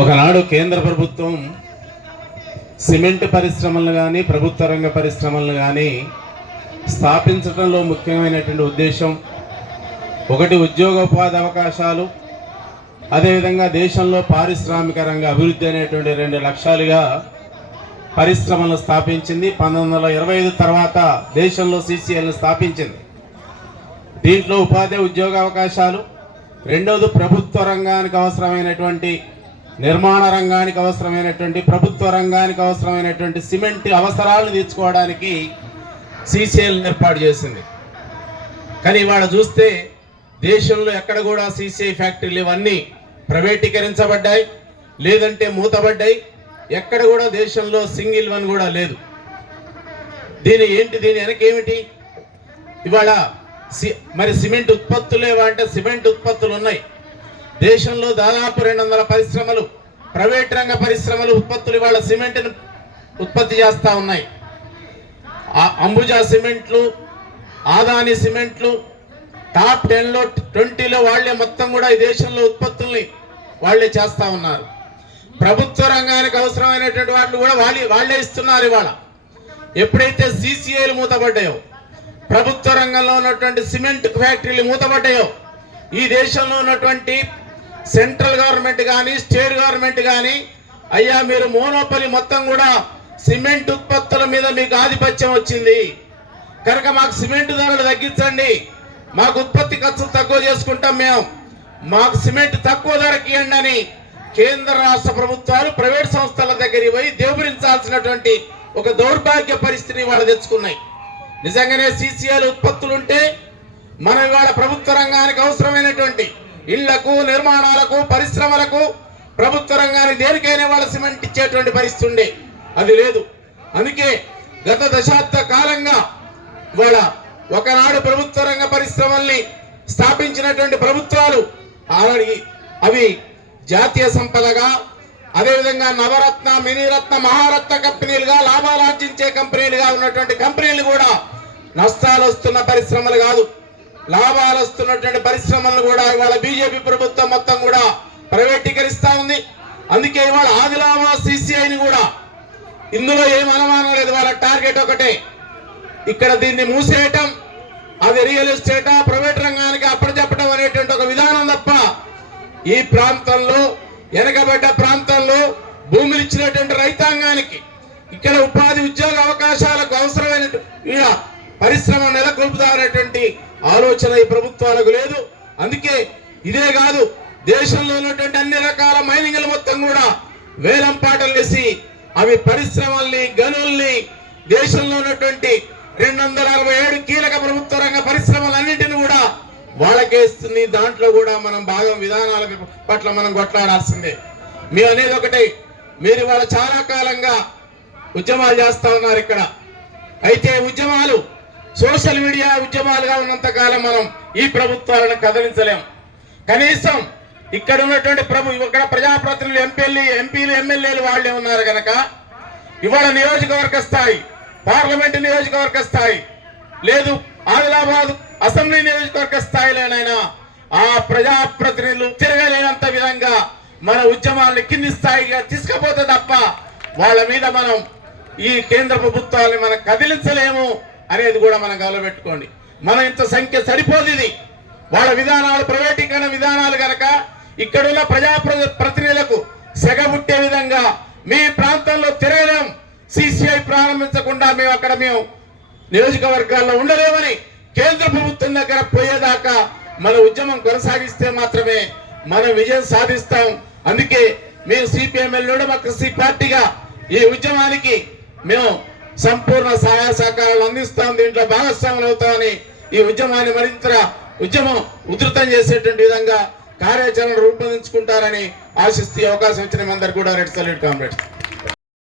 ఒకనాడు కేంద్ర ప్రభుత్వం సిమెంట్ పరిశ్రమలను కానీ ప్రభుత్వ రంగ పరిశ్రమలను కానీ స్థాపించడంలో ముఖ్యమైనటువంటి ఉద్దేశం ఒకటి ఉద్యోగోపాధి అవకాశాలు అదేవిధంగా దేశంలో పారిశ్రామిక రంగ అభివృద్ధి అనేటువంటి రెండు లక్ష్యాలుగా పరిశ్రమలను స్థాపించింది. పంతొమ్మిది వందల ఇరవై ఐదు తర్వాత దేశంలో సిసిఎల్ని స్థాపించింది. దీంట్లో ఉపాధి ఉద్యోగ అవకాశాలు రెండవది ప్రభుత్వ రంగానికి అవసరమైనటువంటి నిర్మాణ రంగానికి అవసరమైనటువంటి ప్రభుత్వ రంగానికి అవసరమైనటువంటి సిమెంట్ అవసరాలను తీర్చుకోవడానికి సిసిఎల్ ఏర్పాటు చేసింది. కానీ ఇవాళ చూస్తే దేశంలో ఎక్కడ కూడా సీసీఐ ఫ్యాక్టరీలు ఇవన్నీ ప్రైవేటీకరించబడ్డాయి లేదంటే మూతబడ్డాయి. ఎక్కడ కూడా దేశంలో సింగిల్ వన్ కూడా లేదు. దీని ఏంటి దీని వెనకేమిటి? ఇవాళ సి- మరి సిమెంట్ ఉత్పత్తులేవా అంటే సిమెంట్ ఉత్పత్తులు ఉన్నాయి. దేశంలో దాదాపు రెండు వందల పరిశ్రమలు ప్రైవేట్ రంగ పరిశ్రమలు ఉత్పత్తులు ఇవాళ సిమెంట్ను ఉత్పత్తి చేస్తూ ఉన్నాయి. ఆ అంబుజా సిమెంట్లు ఆదాని సిమెంట్లు టాప్ టెన్లో ట్వంటీలో వాళ్ళే మొత్తం కూడా ఈ దేశంలో ఉత్పత్తుల్ని వాళ్ళే చేస్తూ ఉన్నారు. ప్రభుత్వ రంగానికి అవసరమైనటువంటి వాటిని కూడా వాళ్ళే వాళ్ళే ఇస్తున్నారు ఇవాళ. ఎప్పుడైతే సీసీఐలు మూతపడ్డాయో ప్రభుత్వ రంగంలో ఉన్నటువంటి సిమెంట్ ఫ్యాక్టరీలు మూతపడ్డాయో ఈ దేశంలో ఉన్నటువంటి సెంట్రల్ గవర్నమెంట్ కానీ స్టేట్ గవర్నమెంట్ కానీ అయ్యా మీరు మోనోపలి మొత్తం కూడా సిమెంట్ ఉత్పత్తుల మీద మీకు ఆధిపత్యం వచ్చింది. కనుక మాకు సిమెంట్ ధరలు తగ్గించండి. మాకు ఉత్పత్తి ఖర్చులు తక్కువ చేసుకుంటాం మేము. మాకు సిమెంట్ తక్కువ ధరకి ఇవ్వండి అని కేంద్ర రాష్ట్ర ప్రభుత్వాలు ప్రైవేట్ సంస్థల దగ్గరికి పోయి దేవురించాల్సినటువంటి ఒక దౌర్భాగ్య పరిస్థితిని వాళ్ళు తెచ్చుకున్నాయి. నిజంగానే సీసీఎల్ ఉత్పత్తులు ఉంటే మనం ఇవాళ ప్రభుత్వ రంగానికి అవసరమైనటువంటి ఇళ్ళకు నిర్మాణాలకు పరిశ్రమలకు ప్రభుత్వ రంగాన్ని దేనికైనా వాళ్ళ సిమెంట్ ఇచ్చేటువంటి పరిస్థితి ఉండే. అది లేదు. అందుకే గత దశాబ్ద కాలంగా ఇవాళ ఒకనాడు ప్రభుత్వ రంగ పరిశ్రమల్ని స్థాపించినటువంటి ప్రభుత్వాలు అవి జాతీయ సంపదగా అదేవిధంగా నవరత్న మినీరత్న మహారత్న కంపెనీలుగా లాభాలు ఆర్జించే కంపెనీలుగా ఉన్నటువంటి కంపెనీలు కూడా నష్టాలు వస్తున్న పరిశ్రమలు కాదు. లాభాలు వస్తున్నటువంటి పరిశ్రమలను కూడా ఇవాళ బీజేపీ ప్రభుత్వం మొత్తం కూడా ప్రైవేటీకరిస్తా ఉంది. అందుకే ఇవాళ ఆదిలాబాద్ సిసిఐని కూడా ఇందులో ఏం అనుమానం లేదు. వాళ్ళ టార్గెట్ ఒకటే. ఇక్కడ దీన్ని మూసేయటం. అది రియల్ ఎస్టేటా ప్రైవేట్ రంగానికి అప్పచెప్పడం అనేటువంటి ఒక విధానం తప్ప ఈ ప్రాంతంలో వెనకబడ్డ ప్రాంతంలో భూములు ఇచ్చినటువంటి రైతాంగానికి ఇక్కడ ఉపాధి ఉద్యోగ అవకాశాలకు అవసరమైన పరిశ్రమ పరిశ్రమ నెలకొల్పుదారనేటువంటి ఆలోచన ఈ ప్రభుత్వాలకు లేదు. అందుకే ఇదే కాదు దేశంలో ఉన్నటువంటి అన్ని రకాల మైనింగ్లు మొత్తం కూడా వేలం పాటలు వేసి అవి పరిశ్రమల్ని గనుల్ని దేశంలో ఉన్నటువంటి రెండు వందల అరవై ఏడు కీలక ప్రభుత్వ రంగ పరిశ్రమలన్నింటిని కూడా వాళ్ళకేస్తుంది దాంట్లో కూడా మనం భాగం విధానాల పట్ల మనం కొట్లాడాల్సిందే. మేము అనేది ఒకటే. మీరు వాళ్ళ చాలా కాలంగా ఉద్యమాలు చేస్తా ఉన్నారు ఇక్కడ. అయితే ఉద్యమాలు సోషల్ మీడియా ఉద్యమాలుగా ఉన్నంత కాలం మనం ఈ ప్రభుత్వాలను కదిలించలేం. కనీసం ఇక్కడ ఉన్నటువంటి ప్రభు ఇక్కడ ప్రజాప్రతినిధులు ఎంపీలు ఎంపీలు ఎమ్మెల్యేలు వాళ్ళే ఉన్నారు కనుక ఇవాళ నియోజకవర్గ స్థాయి పార్లమెంట్ నియోజకవర్గ స్థాయి లేదు ఆదిలాబాద్ అసెంబ్లీ నియోజకవర్గ స్థాయిలోనైనా ఆ ప్రజాప్రతినిధులు తిరగలేనంత విధంగా మన ఉద్యమాలను కింది స్థాయిగా తీసుకపోతే తప్ప వాళ్ళ మీద మనం ఈ కేంద్ర ప్రభుత్వాన్ని మనం కదిలించలేము. అనేది కూడా మనం గమనపెట్టుకోండి. మన ఇంత సంఖ్య సరిపోదు ఇది. వాళ్ళ విధానాలు ప్రైవేటీకరణ విధానాలు కనుక ఇక్కడున్న ప్రజా ప్ర- ప్రతినిధులకు సెగబుట్టే విధంగా మీ ప్రాంతంలో తిరగడం సిసిఐ ప్రారంభించకుండా మేము అక్కడ మేము నియోజకవర్గాల్లో ఉండలేమని కేంద్ర ప్రభుత్వం దగ్గర పోయేదాకా మన ఉద్యమం కొనసాగిస్తే మాత్రమే మనం విజయం సాధిస్తాం. అందుకే మేము సిపిఎంఎల్ డెమోక్రసీ పార్టీగా ఈ ఉద్యమానికి మేము సంపూర్ణ సహాయ సహకారాలు అందిస్తాం. దీంట్లో భాగస్వాములు అవుతామని ఈ ఉద్యమాన్ని మరింత ఉద్యమం ఉధృతం చేసేటువంటి విధంగా కార్యాచరణ రూపొందించుకుంటారని ఆశిస్తూ అవకాశం ఇచ్చిన మీ అందరికీ కూడా రెడ్ సల్యూట్ కామ్రేడ్స్